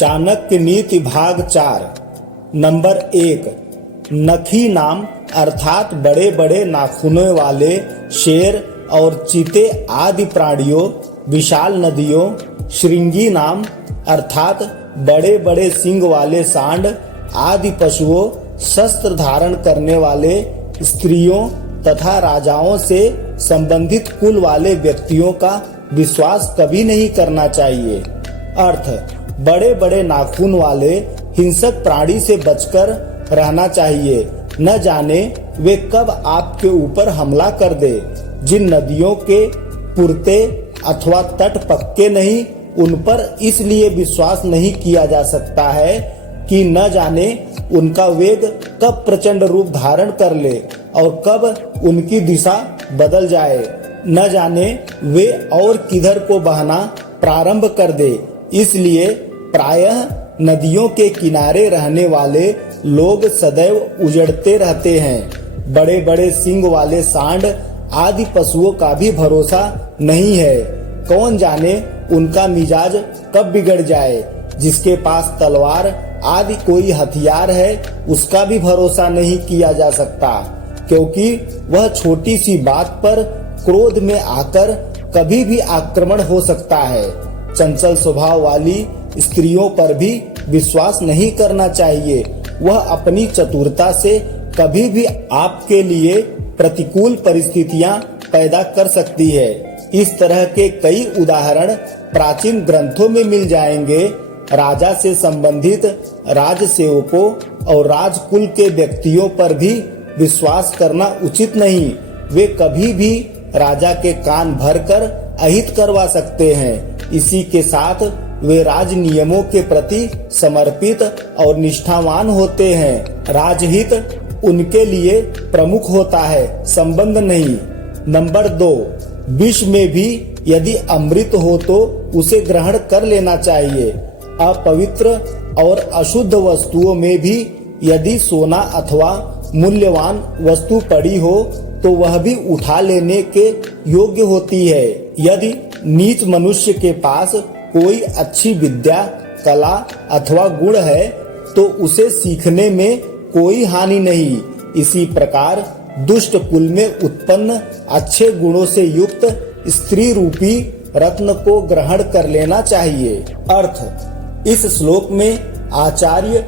चाणक्य नीति भाग 4। नंबर 1। नखी नाम अर्थात बड़े बड़े नाखूनों वाले शेर और चीते आदि प्राणियों, विशाल नदियों, श्रृंगी नाम अर्थात बड़े बड़े सींग वाले सांड आदि पशुओं, शस्त्र धारण करने वाले स्त्रियों तथा राजाओं से संबंधित कुल वाले व्यक्तियों का विश्वास कभी नहीं करना चाहिए। अर्थ, बड़े बड़े नाखून वाले हिंसक प्राणी से बचकर रहना चाहिए। न जाने वे कब आपके ऊपर हमला कर दे। जिन नदियों के पुरते अथवा तट पक्के नहीं, उन पर इसलिए विश्वास नहीं किया जा सकता है कि न जाने उनका वेग कब प्रचंड रूप धारण कर ले और कब उनकी दिशा बदल जाए। न जाने वे और किधर को बहना प्रारंभ कर दे। इसलिए प्रायः नदियों के किनारे रहने वाले लोग सदैव उजड़ते रहते हैं। बड़े बड़े सींग वाले सांड आदि पशुओं का भी भरोसा नहीं है। कौन जाने उनका मिजाज कब बिगड़ जाए। जिसके पास तलवार आदि कोई हथियार है, उसका भी भरोसा नहीं किया जा सकता, क्योंकि वह छोटी सी बात पर क्रोध में आकर कभी भी आक्रमण हो सकता है। चंचल स्वभाव वाली स्त्रियों पर भी विश्वास नहीं करना चाहिए। वह अपनी चतुरता से कभी भी आपके लिए प्रतिकूल परिस्थितियां पैदा कर सकती है। इस तरह के कई उदाहरण प्राचीन ग्रंथों में मिल जाएंगे। राजा से संबंधित राजसेवकों और राजकुल के व्यक्तियों पर भी विश्वास करना उचित नहीं। वे कभी भी राजा के कान भरकर अहित करवा सकते हैं। इसी के साथ वे राज नियमों के प्रति समर्पित और निष्ठावान होते हैं। राजहित उनके लिए प्रमुख होता है, संबंध नहीं। नंबर 2। विष में भी यदि अमृत हो तो उसे ग्रहण कर लेना चाहिए। अपवित्र और अशुद्ध वस्तुओं में भी यदि सोना अथवा मूल्यवान वस्तु पड़ी हो तो वह भी उठा लेने के योग्य होती है। यदि नीच मनुष्य के पास कोई अच्छी विद्या, कला अथवा गुण है तो उसे सीखने में कोई हानि नहीं। इसी प्रकार दुष्ट कुल में उत्पन्न अच्छे गुणों से युक्त स्त्री रूपी रत्न को ग्रहण कर लेना चाहिए। अर्थ, इस श्लोक में आचार्य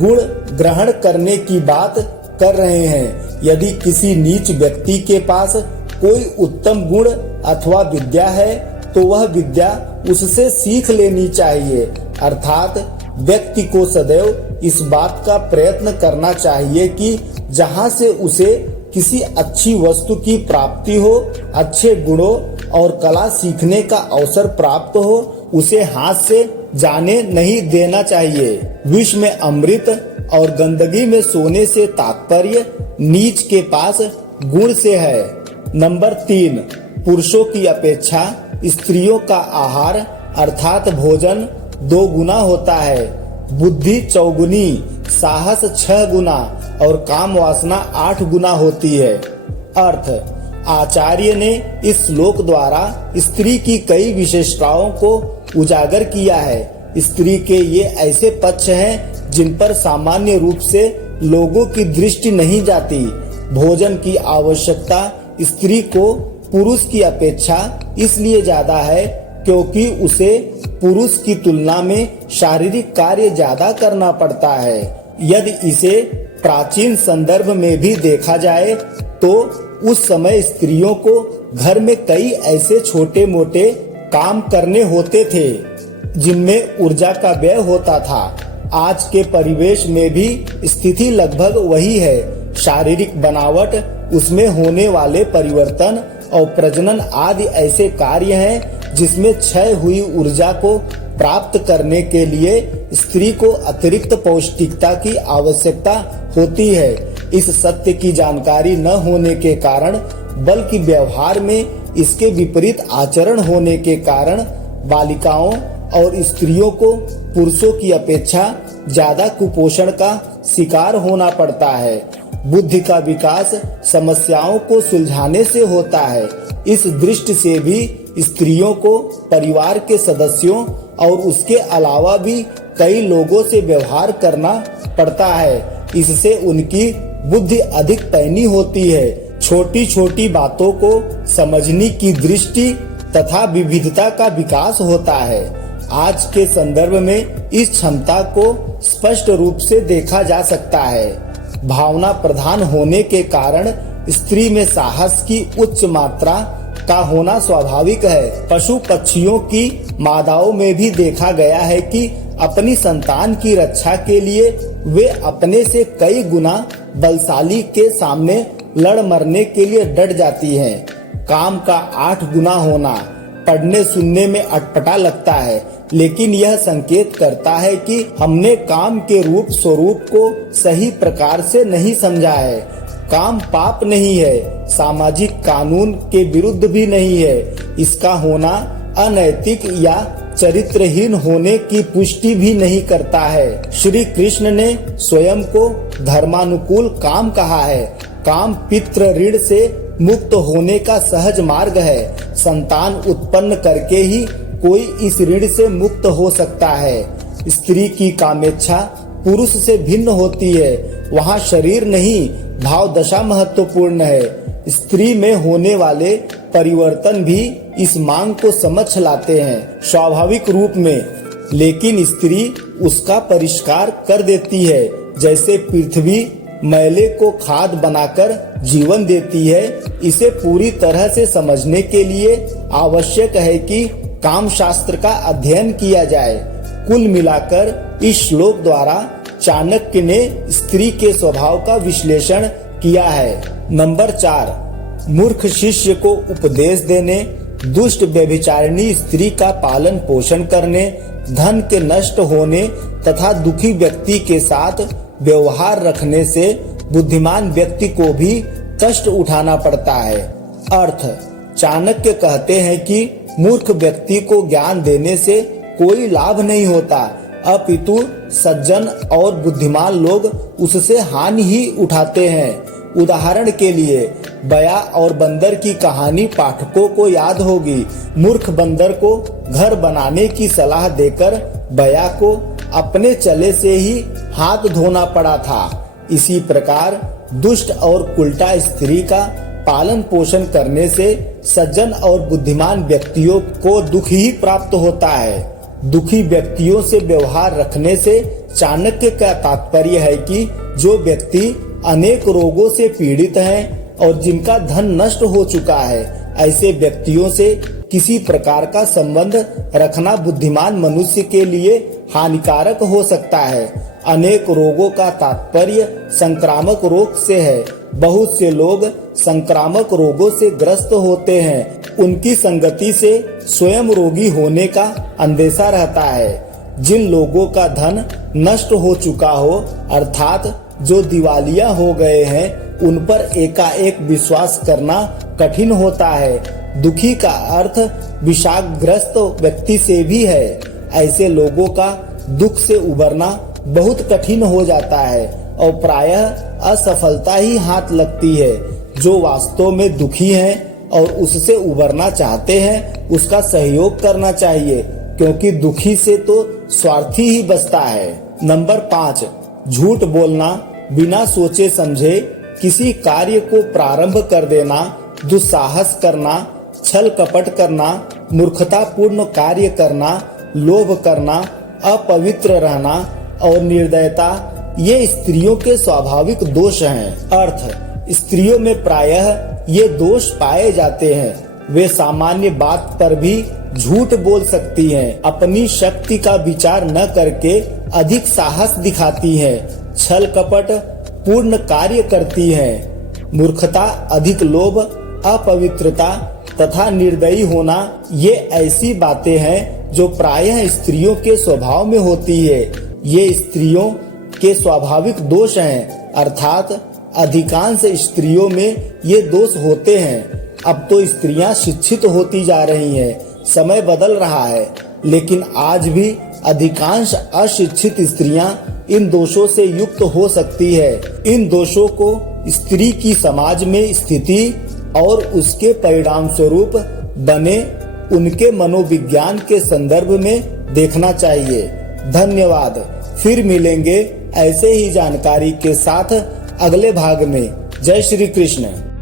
गुण ग्रहण करने की बात कर रहे हैं। यदि किसी नीच व्यक्ति के पास कोई उत्तम गुण अथवा विद्या है तो वह विद्या उससे सीख लेनी चाहिए। अर्थात व्यक्ति को सदैव इस बात का प्रयत्न करना चाहिए कि जहाँ से उसे किसी अच्छी वस्तु की प्राप्ति हो, अच्छे गुणों और कला सीखने का अवसर प्राप्त हो, उसे हाथ से जाने नहीं देना चाहिए। विष में अमृत और गंदगी में सोने से तात्पर्य नीच के पास गुण से है। नंबर 3। पुरुषों की अपेक्षा स्त्रियों का आहार अर्थात भोजन 2 गुना होता है। बुद्धि 4 गुनी, साहस 6 गुना और काम वासना 8 गुना होती है। अर्थ, आचार्य ने इस श्लोक द्वारा स्त्री की कई विशेषताओं को उजागर किया है। स्त्री के ये ऐसे पक्ष हैं जिन पर सामान्य रूप से लोगों की दृष्टि नहीं जाती। भोजन की आवश्यकता स्त्री को पुरुष की अपेक्षा इसलिए ज्यादा है क्योंकि उसे पुरुष की तुलना में शारीरिक कार्य ज्यादा करना पड़ता है। यदि इसे प्राचीन संदर्भ में भी देखा जाए तो उस समय स्त्रियों को घर में कई ऐसे छोटे मोटे काम करने होते थे जिनमें ऊर्जा का व्यय होता था। आज के परिवेश में भी स्थिति लगभग वही है। शारीरिक बनावट, उसमें होने वाले परिवर्तन और प्रजनन आदि ऐसे कार्य हैं जिसमें क्षय हुई ऊर्जा को प्राप्त करने के लिए स्त्री को अतिरिक्त पौष्टिकता की आवश्यकता होती है। इस सत्य की जानकारी न होने के कारण, बल्कि व्यवहार में इसके विपरीत आचरण होने के कारण बालिकाओं और स्त्रियों को पुरुषों की अपेक्षा ज्यादा कुपोषण का शिकार होना पड़ता है। बुद्धि का विकास समस्याओं को सुलझाने से होता है। इस दृष्टि से भी स्त्रियों को परिवार के सदस्यों और उसके अलावा भी कई लोगों से व्यवहार करना पड़ता है। इससे उनकी बुद्धि अधिक पैनी होती है। छोटी छोटी बातों को समझने की दृष्टि तथा विविधता का विकास होता है। आज के संदर्भ में इस क्षमता को स्पष्ट रूप से देखा जा सकता है। भावना प्रधान होने के कारण स्त्री में साहस की उच्च मात्रा का होना स्वाभाविक है। पशु पक्षियों की मादाओं में भी देखा गया है कि अपनी संतान की रक्षा के लिए वे अपने से कई गुना बलशाली के सामने लड़ मरने के लिए डट जाती हैं। काम का 8 गुना होना पढ़ने सुनने में अटपटा लगता है, लेकिन यह संकेत करता है कि हमने काम के रूप स्वरूप को सही प्रकार से नहीं समझा है। काम पाप नहीं है, सामाजिक कानून के विरुद्ध भी नहीं है। इसका होना अनैतिक या चरित्रहीन होने की पुष्टि भी नहीं करता है। श्री कृष्ण ने स्वयं को धर्मानुकूल काम कहा है। काम पितृ ऋण से मुक्त होने का सहज मार्ग है। संतान उत्पन्न करके ही कोई इस ऋण से मुक्त हो सकता है। स्त्री की कामेच्छा पुरुष से भिन्न होती है। वहाँ शरीर नहीं, भाव दशा महत्वपूर्ण है। स्त्री में होने वाले परिवर्तन भी इस मांग को समझ लाते हैं स्वाभाविक रूप में, लेकिन स्त्री उसका परिष्कार कर देती है। जैसे पृथ्वी मैले को खाद बनाकर जीवन देती है। इसे पूरी तरह से समझने के लिए आवश्यक है कि काम शास्त्र का अध्ययन किया जाए। कुल मिलाकर इस श्लोक द्वारा चाणक्य ने स्त्री के स्वभाव का विश्लेषण किया है। नंबर 4, मूर्ख शिष्य को उपदेश देने, दुष्ट व्यभिचारिणी स्त्री का पालन पोषण करने, धन के नष्ट होने तथा दुखी व्यक्ति के साथ व्यवहार रखने से बुद्धिमान व्यक्ति को भी कष्ट उठाना पड़ता है। अर्थ: चाणक्य कहते हैं कि मूर्ख व्यक्ति को ज्ञान देने से कोई लाभ नहीं होता, अपितु सज्जन और बुद्धिमान लोग उससे हानि ही उठाते हैं। उदाहरण के लिए बया और बंदर की कहानी पाठकों को याद होगी। मूर्ख बंदर को घर बनाने की सलाह देकर बया को अपने चले से ही हाथ धोना पड़ा था। इसी प्रकार दुष्ट और उल्टा स्त्री का पालन पोषण करने से सज्जन और बुद्धिमान व्यक्तियों को दुख ही प्राप्त होता है। दुखी व्यक्तियों से व्यवहार रखने से चाणक्य का तात्पर्य है कि जो व्यक्ति अनेक रोगों से पीड़ित हैं और जिनका धन नष्ट हो चुका है, ऐसे व्यक्तियों से किसी प्रकार का संबंध रखना बुद्धिमान मनुष्य के लिए हानिकारक हो सकता है। अनेक रोगों का तात्पर्य संक्रामक रोग से है। बहुत से लोग संक्रामक रोगों से ग्रस्त होते हैं। उनकी संगति से स्वयं रोगी होने का अंदेशा रहता है। जिन लोगों का धन नष्ट हो चुका हो, अर्थात जो दिवालिया हो गए हैं, उन पर एकाएक विश्वास करना कठिन होता है। दुखी का अर्थ विषादग्रस्त व्यक्ति से भी है। ऐसे लोगों का दुख से उबरना बहुत कठिन हो जाता है और प्रायः असफलता ही हाथ लगती है। जो वास्तव में दुखी हैं और उससे उबरना चाहते हैं, उसका सहयोग करना चाहिए, क्योंकि दुखी से तो स्वार्थी ही बचता है। नंबर 5, झूठ बोलना, बिना सोचे समझे किसी कार्य को प्रारंभ कर देना, दुस्साहस करना, छल कपट करना, मूर्खतापूर्ण कार्य करना, लोभ करना, अपवित्र रहना और निर्दयता, ये स्त्रियों के स्वाभाविक दोष हैं। अर्थ: स्त्रियों में प्रायः ये दोष पाए जाते हैं। वे सामान्य बात पर भी झूठ बोल सकती हैं। अपनी शक्ति का विचार न करके अधिक साहस दिखाती हैं। छल कपट पूर्ण कार्य करती हैं। मूर्खता, अधिक लोभ, अपवित्रता तथा निर्दयी होना, ये ऐसी बातें हैं जो प्रायः स्त्रियों के स्वभाव में होती है। ये स्त्रियों के स्वाभाविक दोष हैं, अर्थात अधिकांश स्त्रियों में ये दोष होते हैं। अब तो स्त्रियां शिक्षित होती जा रही हैं, समय बदल रहा है, लेकिन आज भी अधिकांश अशिक्षित स्त्रियां इन दोषों से युक्त हो सकती है। इन दोषों को स्त्री की समाज में स्थिति और उसके परिणाम स्वरूप बने उनके मनोविज्ञान के संदर्भ में देखना चाहिए। धन्यवाद। फिर मिलेंगे ऐसे ही जानकारी के साथ अगले भाग में। जय श्री कृष्ण।